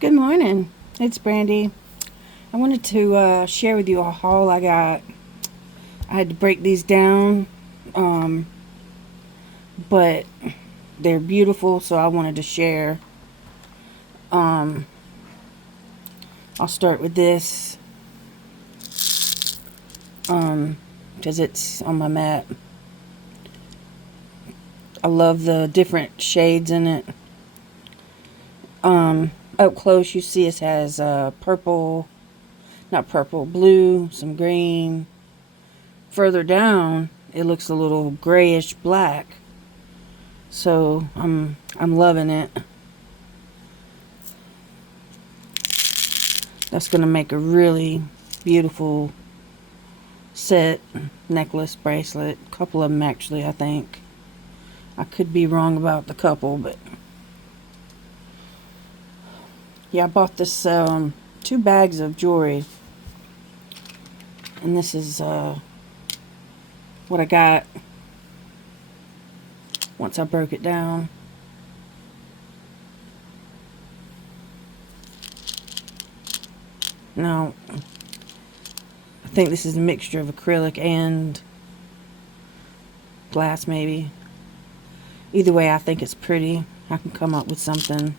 Good morning. It's Brandy. I wanted to share with you a haul I got. I had to break these down, um, but they're beautiful, so I wanted to share. Um, I'll start with this because it's on my mat. I love the different shades in it. Up close, you see it has purple, not purple, blue, some green. Further down, it looks a little grayish black. So I'm loving it. That's going to make a really beautiful set, necklace, bracelet. A couple of them actually, I think. I could be wrong about the couple, but yeah, I bought this 2 bags of jewelry, and this is what I got once I broke it down. Now, I think this is a mixture of acrylic and glass, maybe. Either way, I think it's pretty. I can come up with something.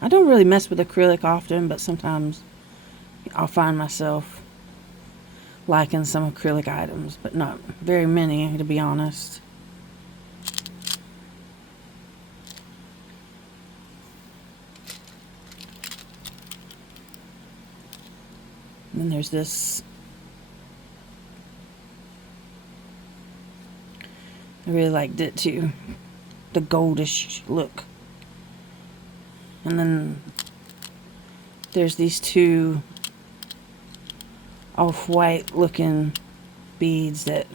I don't really mess with acrylic often, but sometimes I'll find myself liking some acrylic items, but not very many, to be honest. And then there's this. I really liked it too. The goldish look. And then there's these 2 off-white looking beads that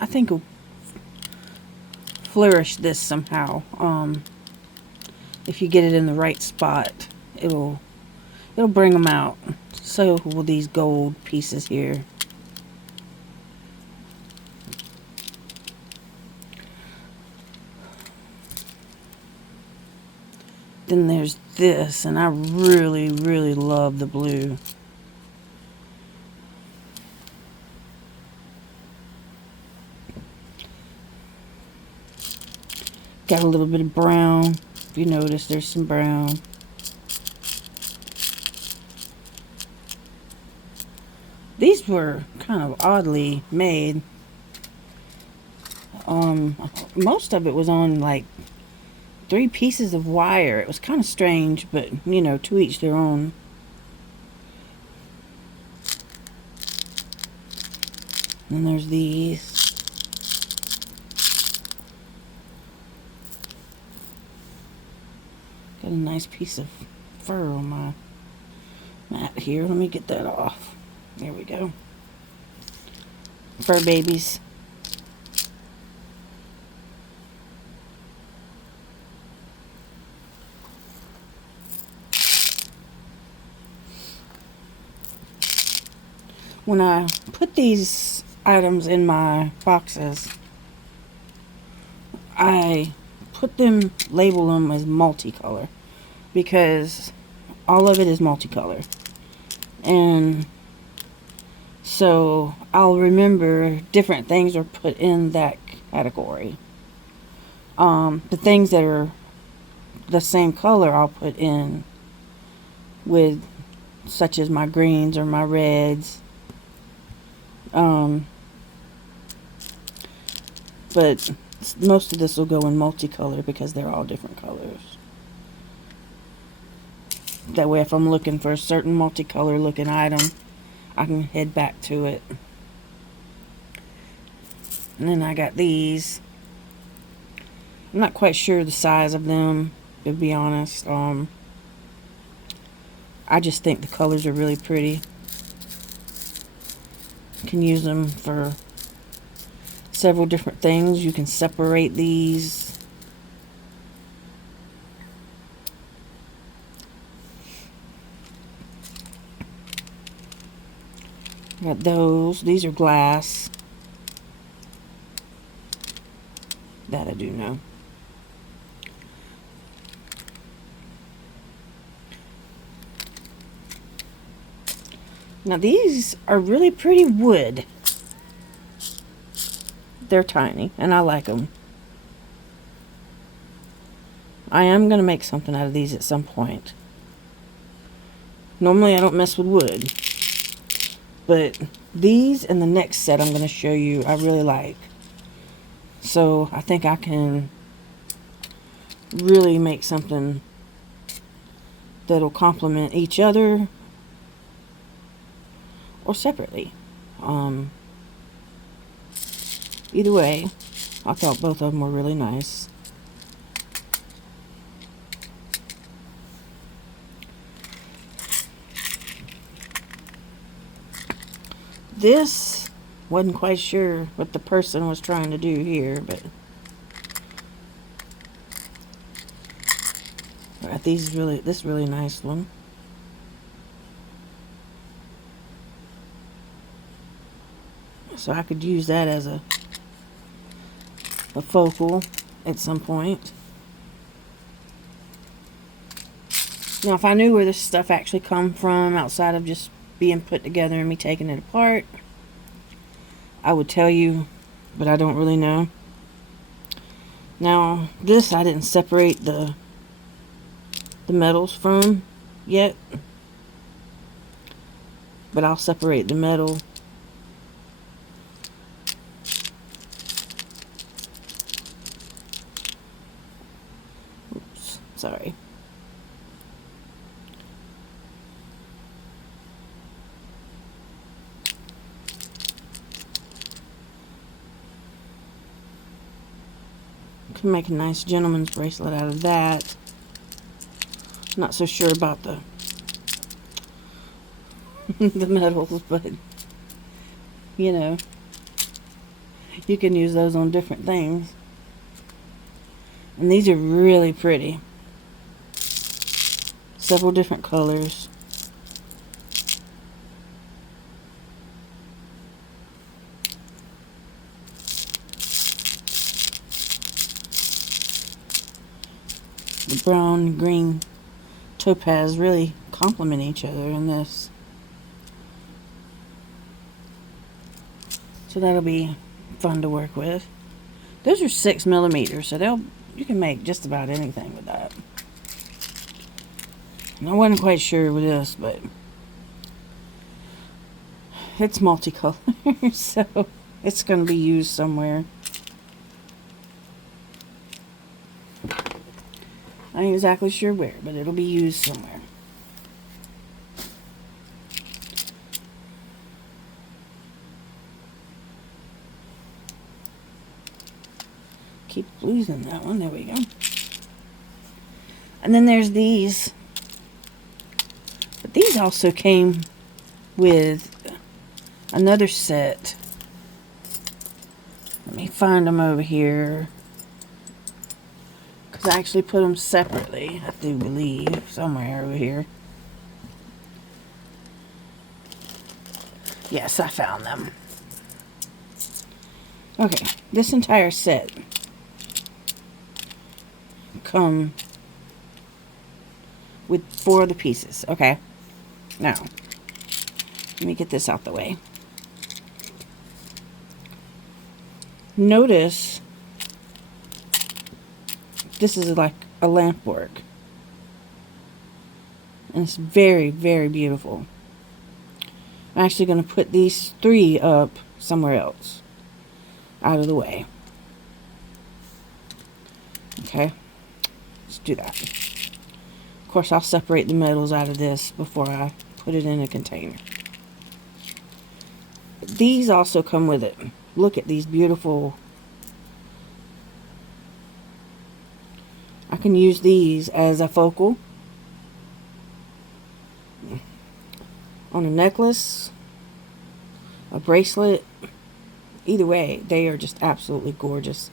I think will flourish this somehow. If you get it in the right spot, it'll bring them out. So will these gold pieces here. Then there's this, and I really, really love the blue. Got a little bit of brown. If you notice, there's some brown. These were kind of oddly made. Most of it was on like 3 pieces of wire. It was kind of strange, but to each their own. And there's these. Got a nice piece of fur on my mat here. Let me get that off. There we go. Fur babies. When I put these items in my boxes, I label them as multicolor because all of it is multicolor. And so I'll remember different things are put in that category. The things that are the same color I'll put in with, such as my greens or my reds. But most of this will go in multicolor because they're all different colors. That way, if I'm looking for a certain multicolor looking item, I can head back to it. And then I got these. I'm not quite sure the size of them, to be honest. I just think the colors are really pretty. You can use them for several different things. You can separate these. Got those. These are glass. That I do know. Now these are really pretty wood. They're tiny, and I like them. I am going to make something out of these at some point. Normally I don't mess with wood, but these and the next set I'm going to show you I really like. So I think I can really make something that'll complement each other or separately. Either way, I thought both of them were really nice. This, wasn't quite sure what the person was trying to do here, but I got this really nice one. So I could use that as a focal at some point. Now, if I knew where this stuff actually come from outside of just being put together and me taking it apart, I would tell you, but I don't really know. Now, this I didn't separate the metals from yet, but I'll separate the metal. Oops, sorry. Can make a nice gentleman's bracelet out of that. Not so sure about the the metals, but you know, you can use those on different things. And these are really pretty. Several different colors. The brown and green topaz really complement each other in this. So that'll be fun to work with. Those are 6mm, so you can make just about anything with that. And I wasn't quite sure with this, but it's multicolor, so it's going to be used somewhere. I ain't exactly sure where, but it'll be used somewhere. Keep losing that one. There we go. And then there's these. But these also came with another set. Let me find them over here. Because I actually put them separately, I do believe. Somewhere over here. Yes, I found them. Okay, this entire set come with 4 of the pieces. Okay, now let me get this out the way. Notice this is like a lamp work, and it's very, very beautiful. I'm actually going to put these 3 up somewhere else, out of the way. Okay, let's do that. Of course, I'll separate the metals out of this before I put it in a container. These also come with it. Look at these beautiful. I can use these as a focal on a necklace, a bracelet. Either way, they are just absolutely gorgeous.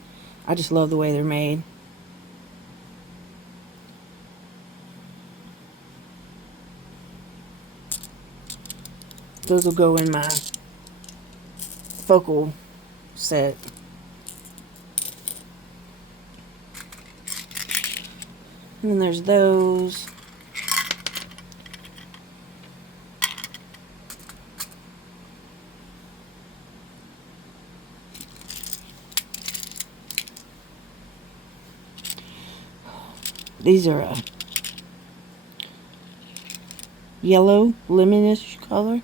I just love the way they're made. Those will go in my focal set. And then there's those. These are a yellow lemonish color.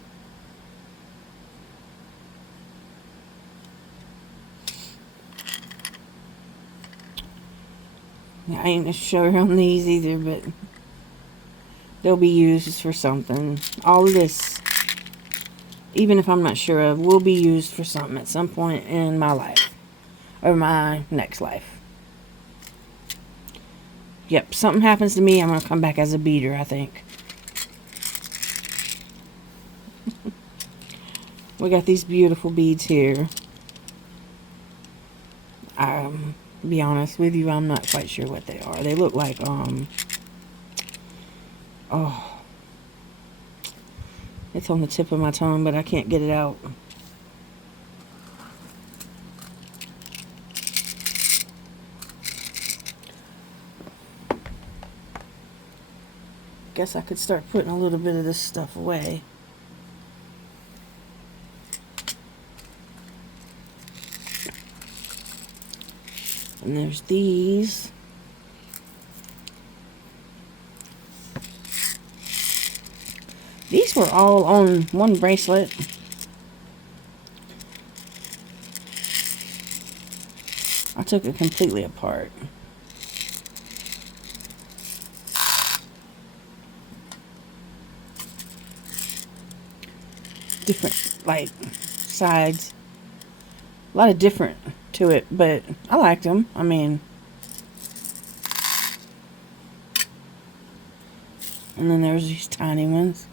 I ain't sure on these either, but they'll be used for something. All of this, even if I'm not sure of, will be used for something at some point in my life. Or my next life. Yep, something happens to me, I'm going to come back as a beater, I think. We got these beautiful beads here. Be honest with you, I'm not quite sure what they are. They look like, oh, it's on the tip of my tongue, but I can't get it out. Guess I could start putting a little bit of this stuff away. And there's these. These were all on one bracelet. I took it completely apart. Different, like, sides. A lot of different to it, but I liked them. I mean, and then there's these tiny ones.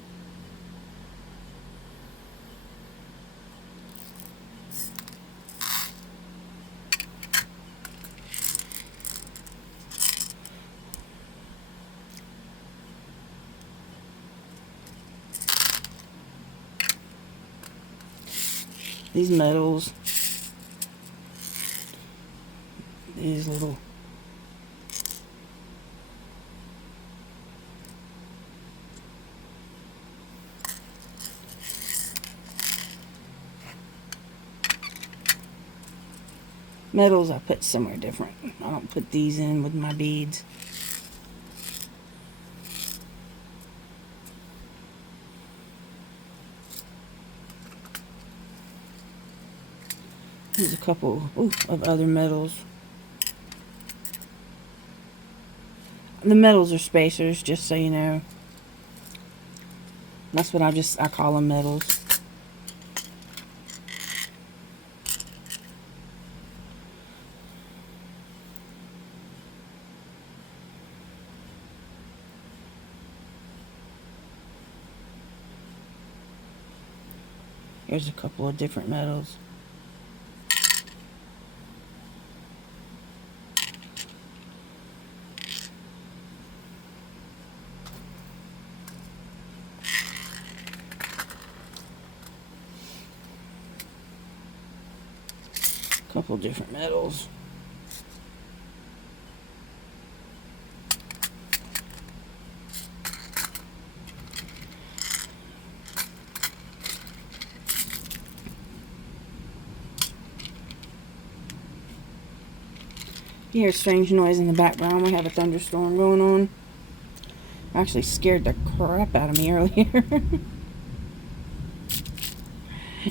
These metals. These little metals I put somewhere different. I don't put these in with my beads. There's a couple of other metals. The metals are spacers, just so you know. That's what I call them, metals. Here's a couple of different metals. Couple different metals. You hear a strange noise in the background. We have a thunderstorm going on. Actually scared the crap out of me earlier.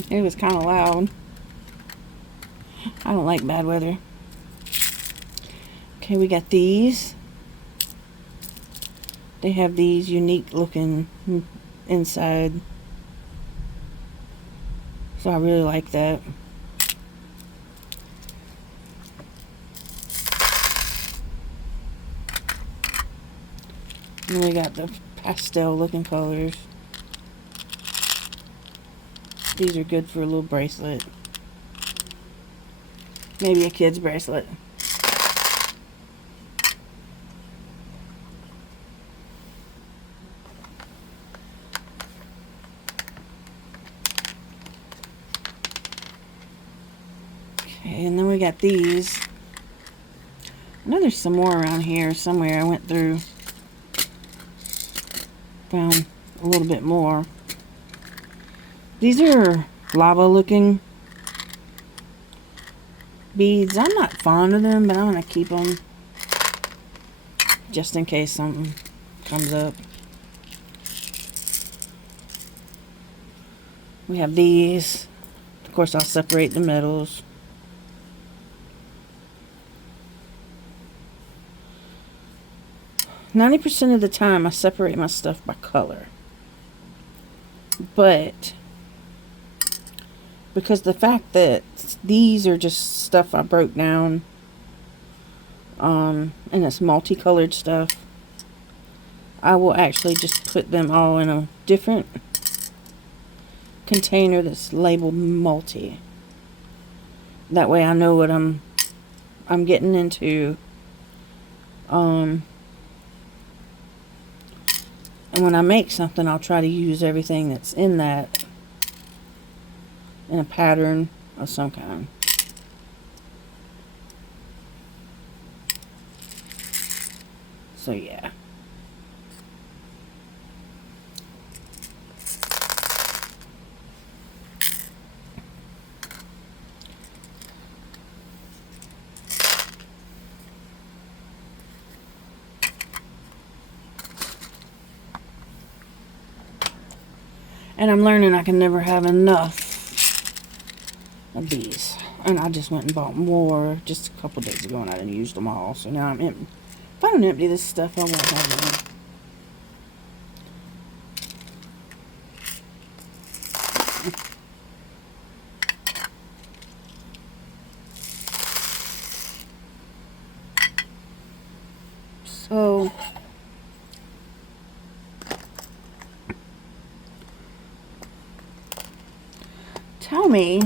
It was kind of loud. I don't like bad weather. Okay, we got these. They have these unique looking inside. So I really like that. And we got the pastel looking colors. These are good for a little bracelet. Maybe a kid's bracelet. Okay, and then we got these. I know there's some more around here somewhere. I went through, found a little bit more. These are lava looking beads. I'm not fond of them, but I'm going to keep them just in case something comes up. We have these. Of course, I'll separate the metals. %90 of the time, I separate my stuff by color. But because the fact that these are just stuff I broke down, and it's multicolored stuff, I will actually just put them all in a different container that's labeled multi. That way I know what I'm getting into. And when I make something, I'll try to use everything that's in that in a pattern of some kind. So yeah. And I'm learning I can never have enough of these. And I just went and bought more just a couple days ago, and I didn't use them all. So now I'm empty. If I don't empty this stuff, I won't have any. So tell me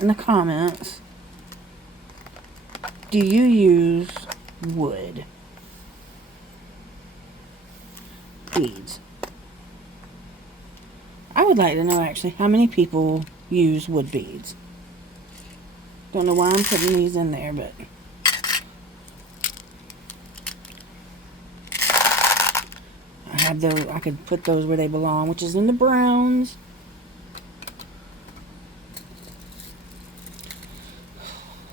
in the comments, do you use wood beads? I would like to know actually how many people use wood beads. Don't know why I'm putting these in there, but I have those. I could put those where they belong, which is in the browns.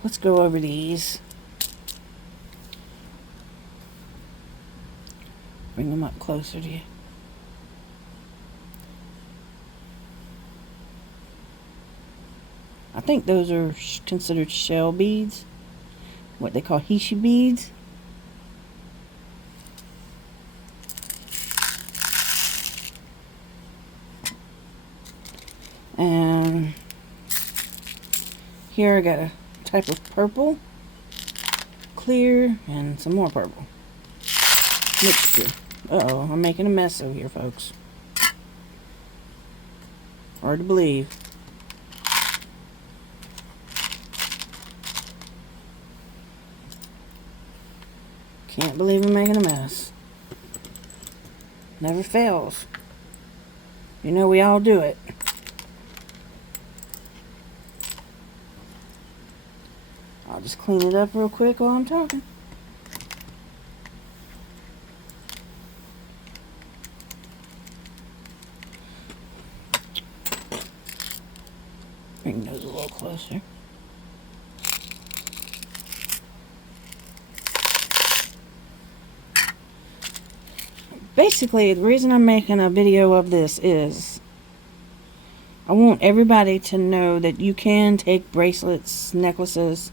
Let's go over these. Bring them up closer to you. I think those are considered shell beads. What they call Hishi beads. And here I got a type of purple, clear, and some more purple mixture. Uh-oh, I'm making a mess over here, folks. Hard to believe. Can't believe I'm making a mess. Never fails. You know we all do it. I'll just clean it up real quick while I'm talking. Bring those a little closer. Basically, the reason I'm making a video of this is I want everybody to know that you can take bracelets, necklaces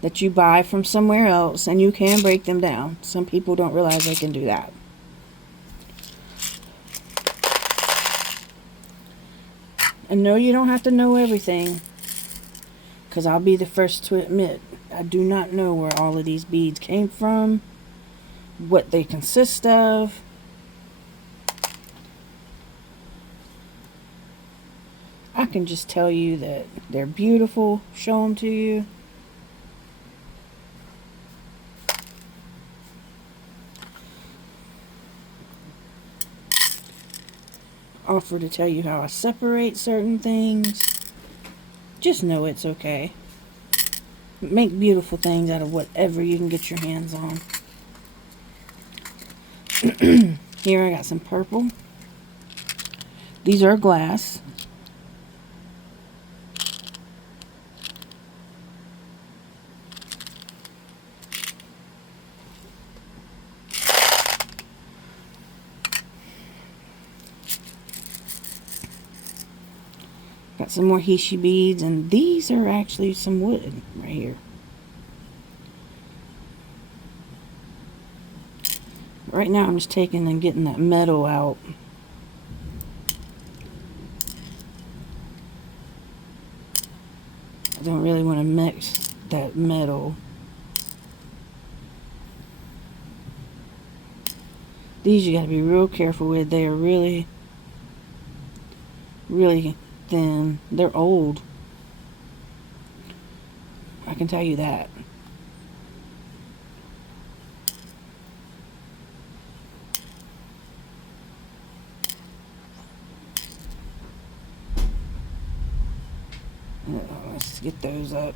that you buy from somewhere else, and you can break them down. Some people don't realize they can do that. And no, you don't have to know everything, because I'll be the first to admit I do not know where all of these beads came from, what they consist of. I can just tell you that they're beautiful, show them to you. Offer to tell you how I separate certain things. Just know it's okay. Make beautiful things out of whatever you can get your hands on. Here I got some purple. These are glass. Got some more Hishi beads, and these are actually some wood right here. Right now I'm just taking and getting that metal out. I don't really want to mix that metal. These you got to be real careful with. They are really, really thin. They're old. I can tell you that. Let's get those up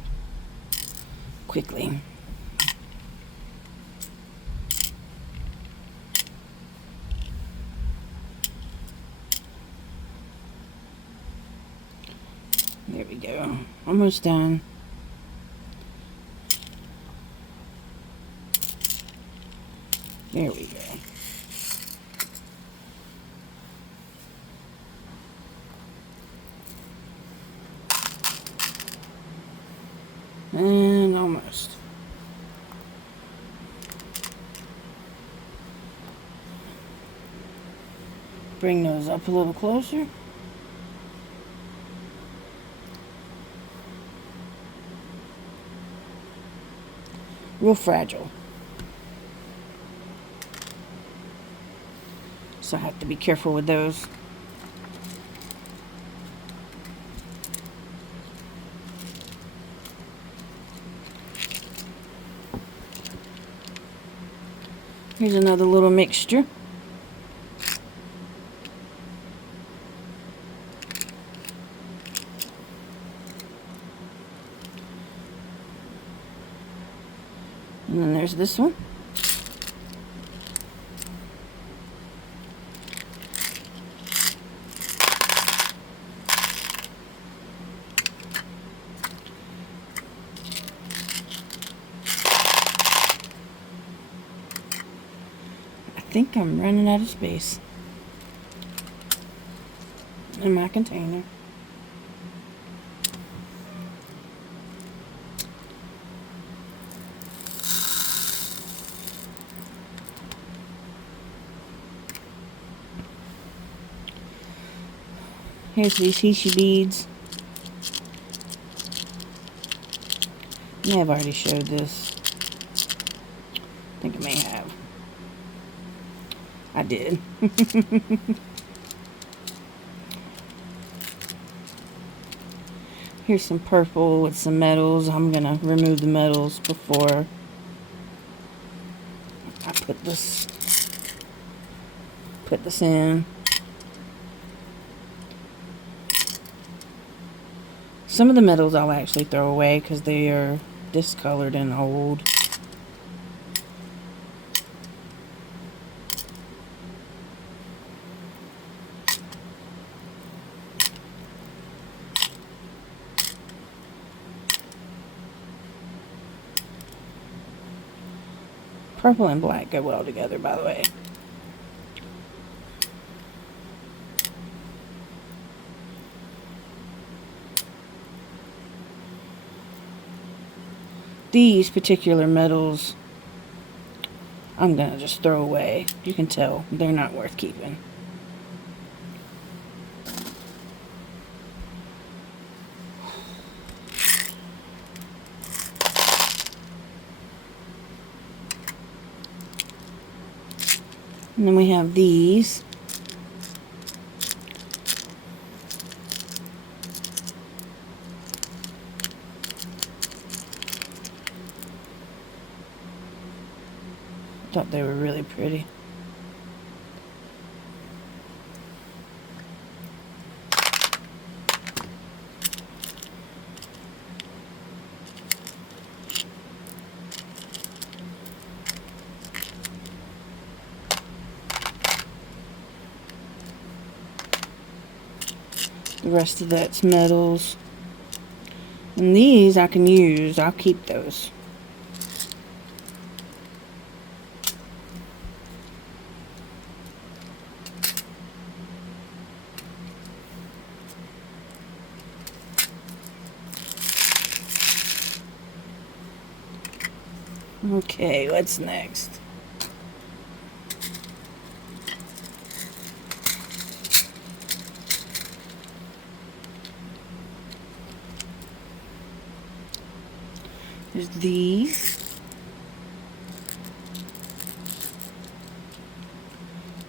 quickly. There we go. Almost done. There we go. And almost. Bring those up a little closer. Real fragile. So I have to be careful with those. Here's another little mixture. And then there's this one. I think I'm running out of space in my container. Here's these Hishi beads. May have already showed this. I think I may have. I did. Here's some purple with some metals. I'm gonna remove the metals before I put this in. Some of the metals I'll actually throw away because they are discolored and old. Purple and black go well together, by the way. These particular metals I'm gonna just throw away. You can tell they're not worth keeping. And then we have these. Thought they were really pretty. The rest of that's metals. And these I can use. I'll keep those. Okay, what's next? There's these.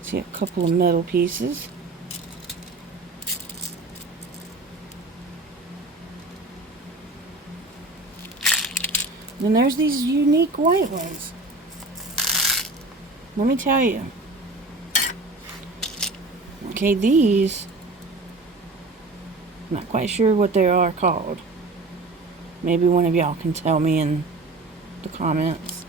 See a couple of metal pieces. Then there's these unique white ones. Let me tell you. Okay, these, I'm not quite sure what they are called. Maybe one of y'all can tell me in the comments.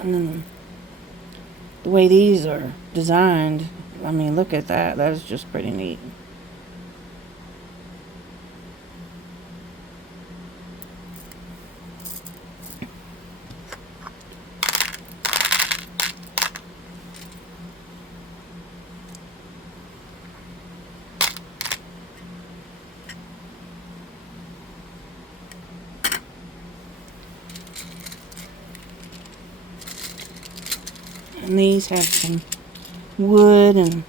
And then the way these are designed, I mean, look at that. That is just pretty neat. And these have some wood and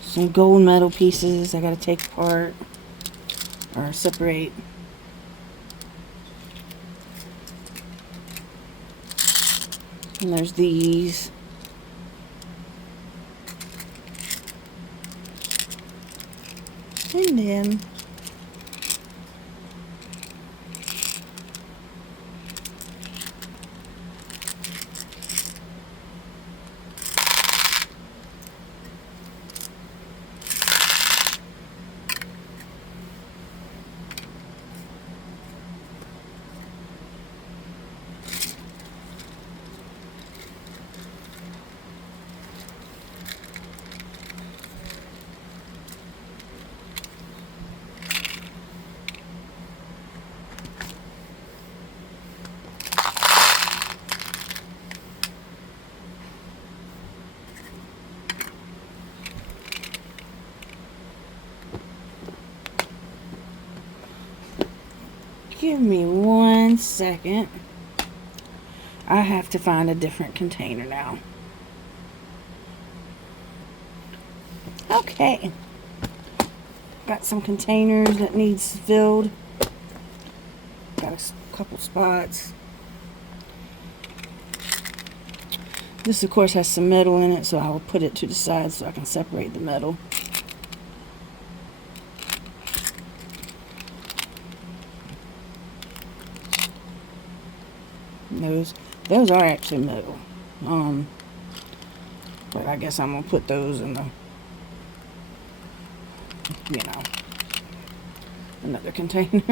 some gold metal pieces I gotta take apart or separate. And there's these. And then give me 1 second. I have to find a different container now. Okay. Got some containers that needs filled. Got a couple spots. This of course has some metal in it, so I will put it to the side so I can separate the metal. Those are actually metal. But I guess I'm gonna put those in the, another container.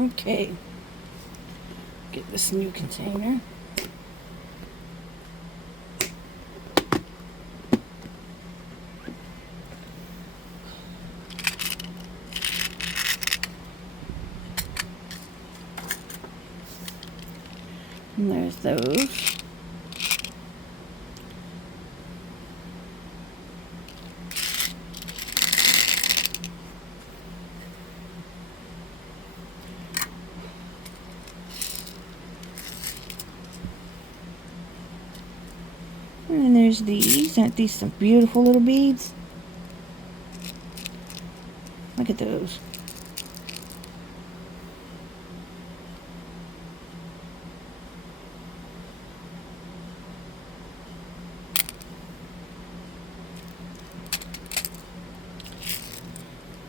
Okay, get this new container. And there's those. And then there's these. Aren't these some beautiful little beads? Look at those.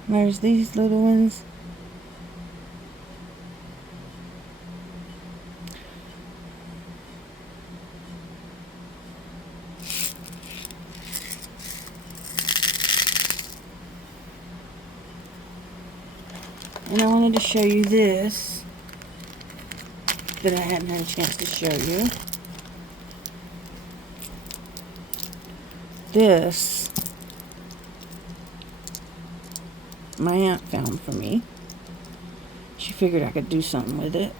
There's these little ones. And I wanted to show you this that I hadn't had a chance to show you. This my aunt found for me. She figured I could do something with it.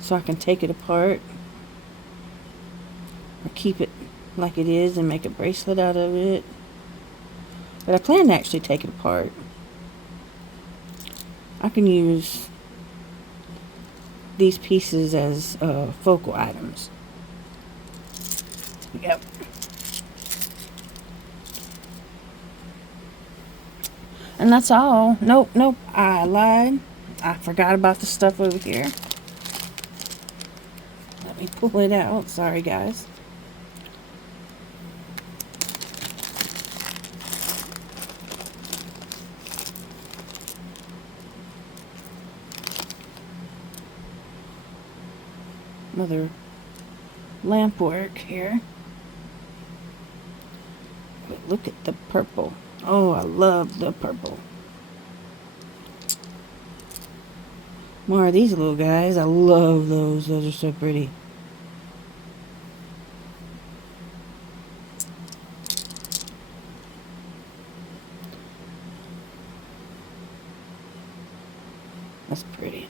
So I can take it apart or keep it like it is and make a bracelet out of it. But I plan to actually take it apart. I can use these pieces as focal items. Yep. And that's all. Nope, I lied. I forgot about the stuff over here. Let me pull it out. Sorry, guys. Another lamp work here. But look at the purple. Oh, I love the purple. More of these little guys. I love those. Those are so pretty. That's pretty.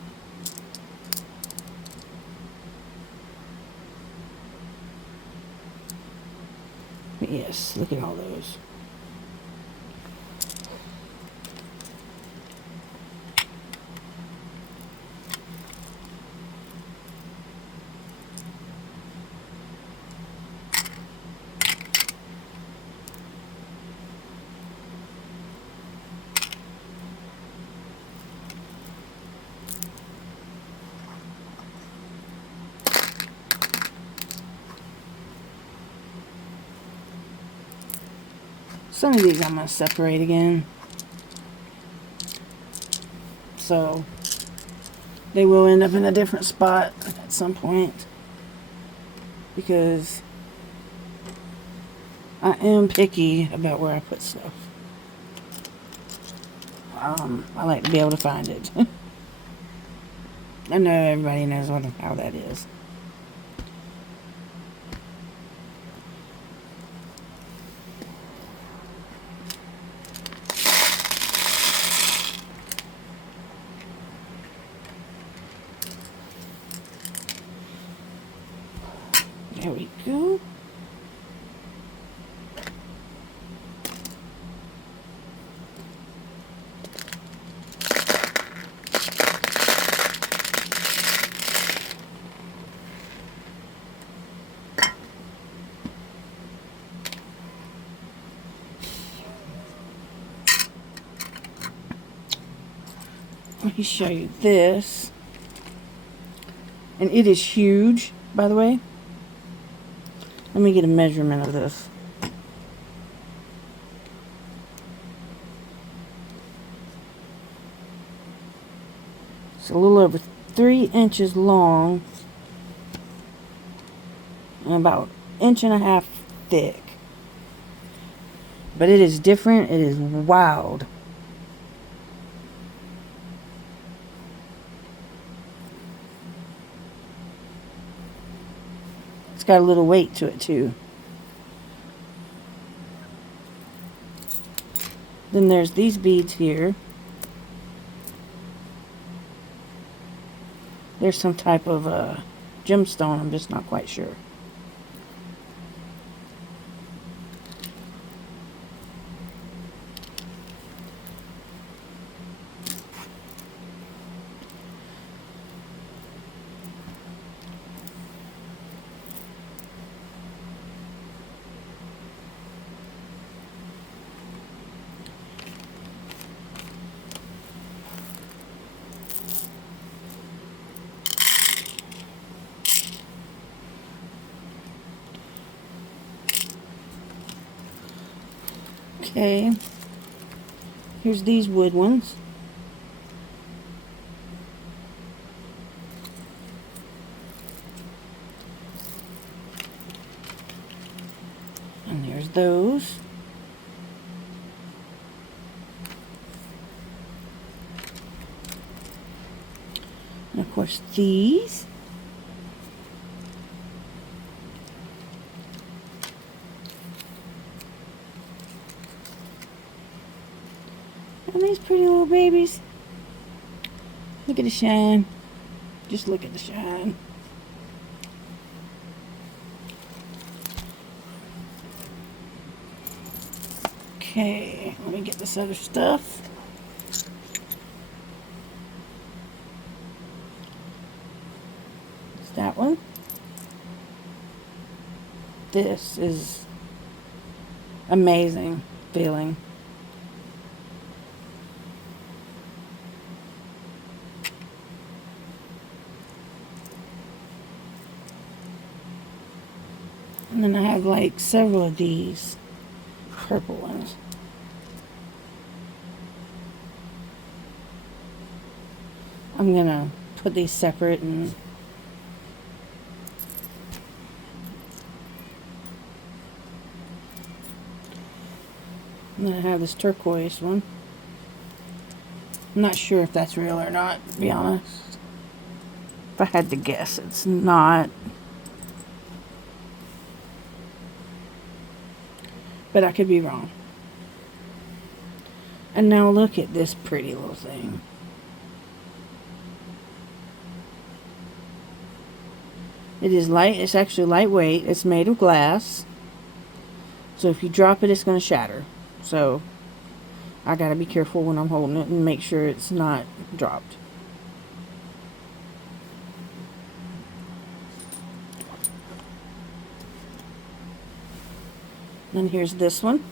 But yes, look at all those. Some of these I'm going to separate again. So they will end up in a different spot at some point. Because I am picky about where I put stuff. I like to be able to find it. I know everybody knows how that is. There we go. Let me show you this. And it is huge, by the way. Let me get a measurement of this. It's a little over 3 inches long and about 1.5 inches thick. But it is different. It is wild. It's got a little weight to it too. Then there's these beads here. There's some type of gemstone. I'm just not quite sure. Okay. Here's these wood ones. And there's those. And of course these. And these pretty little babies. Look at the shine. Just look at the shine. Okay, let me get this other stuff. It's that one. This is amazing feeling. And then I have like several of these purple ones. I'm gonna put these separate and then I have this turquoise one. I'm not sure if that's real or not, to be honest. If I had to guess, it's not. But I could be wrong. And now look at this pretty little thing. It is light. It's actually lightweight. It's made of glass. So if you drop it, it's going to shatter. So I got to be careful when I'm holding it and make sure it's not dropped. And here's this one.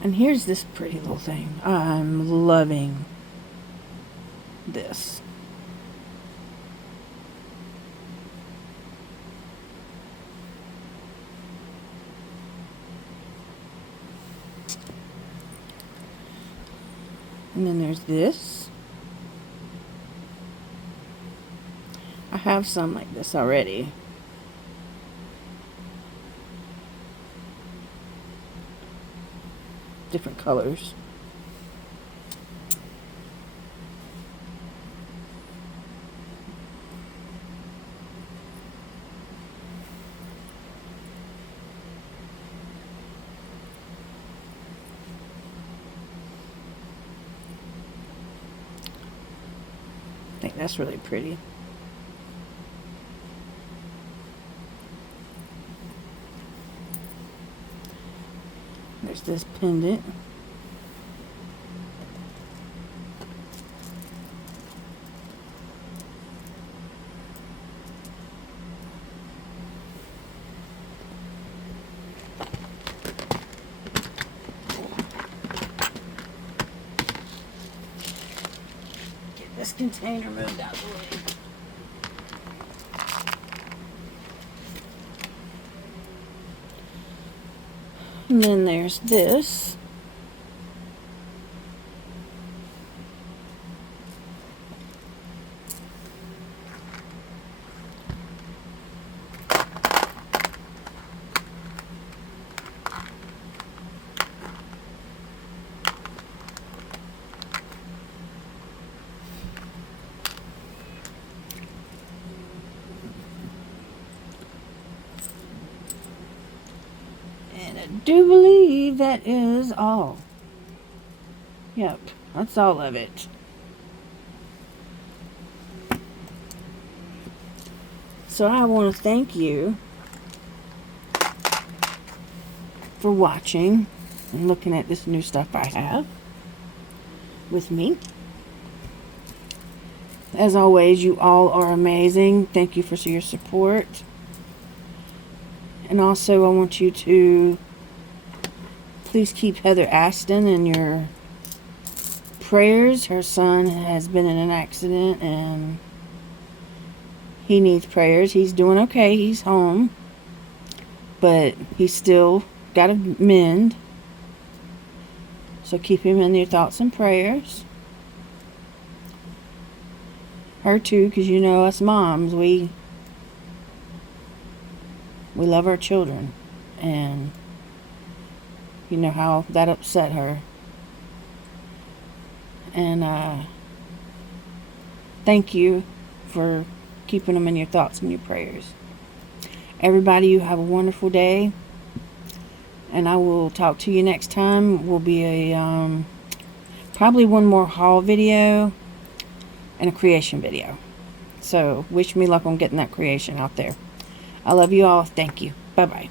And here's this pretty little thing. I'm loving this. And then there's this. I have some like this already. Different colors. I think that's really pretty. There's this pendant. Get this container moved out of the way. And then there's this. And I do believe that is all. Yep, that's all of it. So I want to thank you for watching and looking at this new stuff I have with me. As always, you all are amazing. Thank you for your support. And also, I want you to please keep Heather Aston in your prayers. Her son has been in an accident and he needs prayers. He's doing okay. He's home. But he's still got to mend. So keep him in your thoughts and prayers. Her too, because you know us moms, we love our children. And you know how that upset her. And thank you for keeping them in your thoughts and your prayers. Everybody, you have a wonderful day. And I will talk to you next time. Will be a probably one more haul video and a creation video. So wish me luck on getting that creation out there. I love you all. Thank you. Bye-bye.